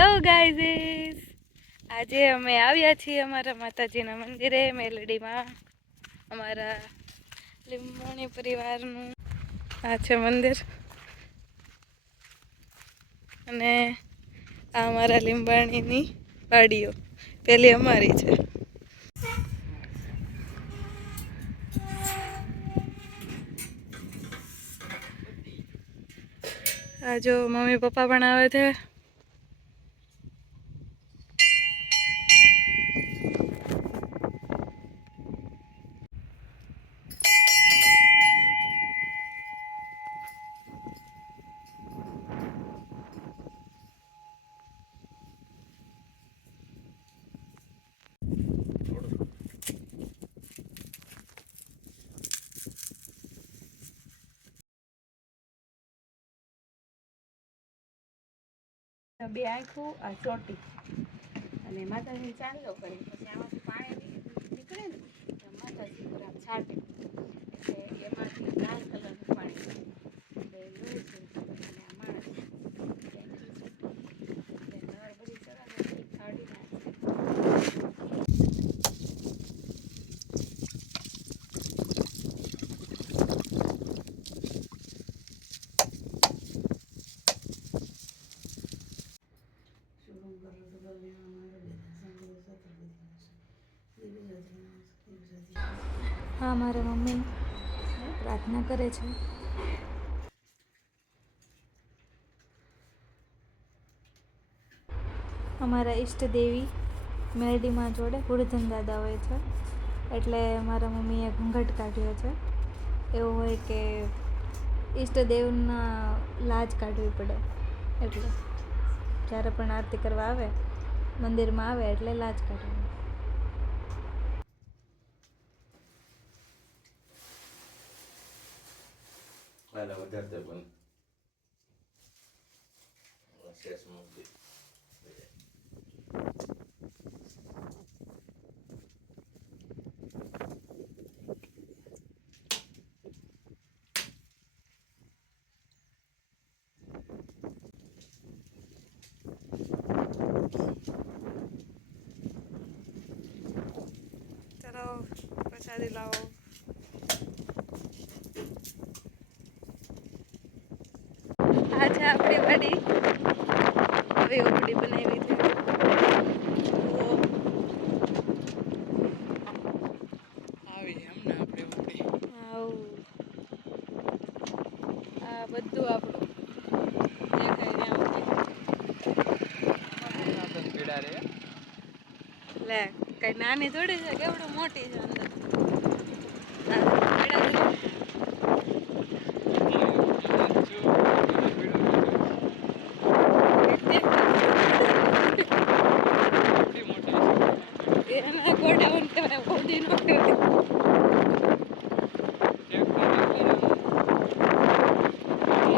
Hello guys, આજે અમે આવ્યા છીએ અમારા માતાજીના મંદિરે મેલડીમાં. અમારા લીંબાણી પરિવારનું આ છે મંદિર અને આ અમારા લીંબાણીની વાડીઓ પેલી અમારી છે. આ જો મમ્મી પપ્પા પણ આવે છે. બે આંખું આ ચોટી અને માતાજીને ચાંદલો કરે પછી આમાંથી પાણી નીકળે ને તો માતાજી પર આમ છાંટે એટલે એમાંથી લાલ કલરનું પાણી એટલે લોહી છે અને આ માણસ એટલે નર બધી ચડાવે કાઢી નાખે. હા, મારા મમ્મી પ્રાર્થના કરે છે. અમારા ઈષ્ટ દેવી મેલડીમાં જોડે ગુરુધન દાદા હોય છે, એટલે મારા મમ્મીએ ઘૂંઘટ કાઢ્યો છે. એવું હોય કે ઈષ્ટદેવના લાજ કાઢવી પડે, એટલે જ્યારે પણ આરતી કરવા આવે મંદિરમાં આવે એટલે લાજ કાઢવી. Ada wajar deh bang. Masih semua. ચલો પ્રસાદી લાવો. આ છે આપણી વાડી. હવે ઉપડી બનાવી છે. આ બધું આપણું દેખાય ત્યાં લે કઈ નાની થોડી છે, કેવડું મોટી છે અંદર. એના ગોડાઉન કહેવાય, ઓડી નો કહેવાય.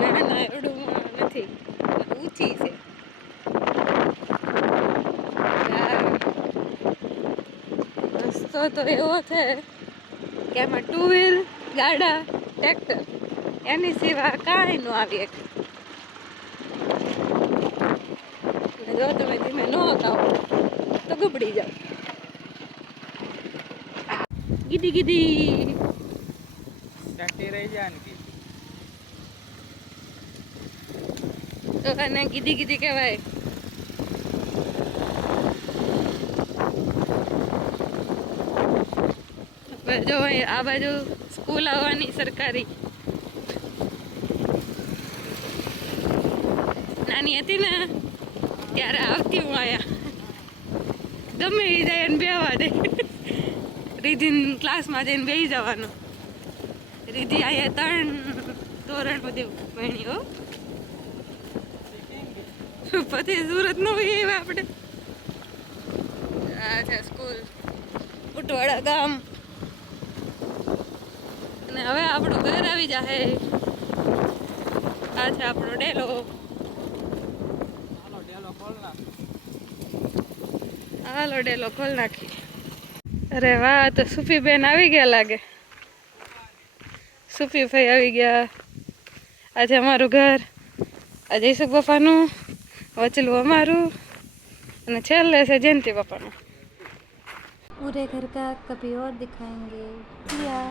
ના ના એવડું નથી, ઊંચી છે. રસ્તો તો એવો છે કે આમાં 2 વ્હીલ ગાડા ટ્રેક્ટર એની સિવાય કાંઈ ન આવી શકે. જો તમે ધીમે ન હકાવો તો ગબડી જાઓ. ગીધી ગીધી રહી જાય તો અને ગીધી ગીધી કહેવાય. જો આ બાજુ સ્કૂલ આવવાની સરકારી. નાની હતી ને ત્યારે આવતી હું આયા, ગમે એ જાય એને બેહવા દે. રીધિન ક્લાસમાં જઈને બેસી જવાનું. રીધિ અહીંયા 3 ધોરણ બધી ભણી હો. પછી સુરત ન હોય એવા આપણે. આ છે સ્કૂલ, ઉટવાડા ગામ. અને હવે આપણું ઘર આવી જાય. આ છે આપણો ડેલો. હાલો ડેલો ખોલ નાખી. અરે વાહ, તો સુફી બેન આવી ગયા લાગે. સુફી ભાઈ આવી ગયા. આજે અમારું ઘર, આ જયસુખ બાપાનું, વચલું અમારું. અને છેલ્લે છે જયંતિ બાપાનો. पूरे घर का कभी और दिखाएंगे या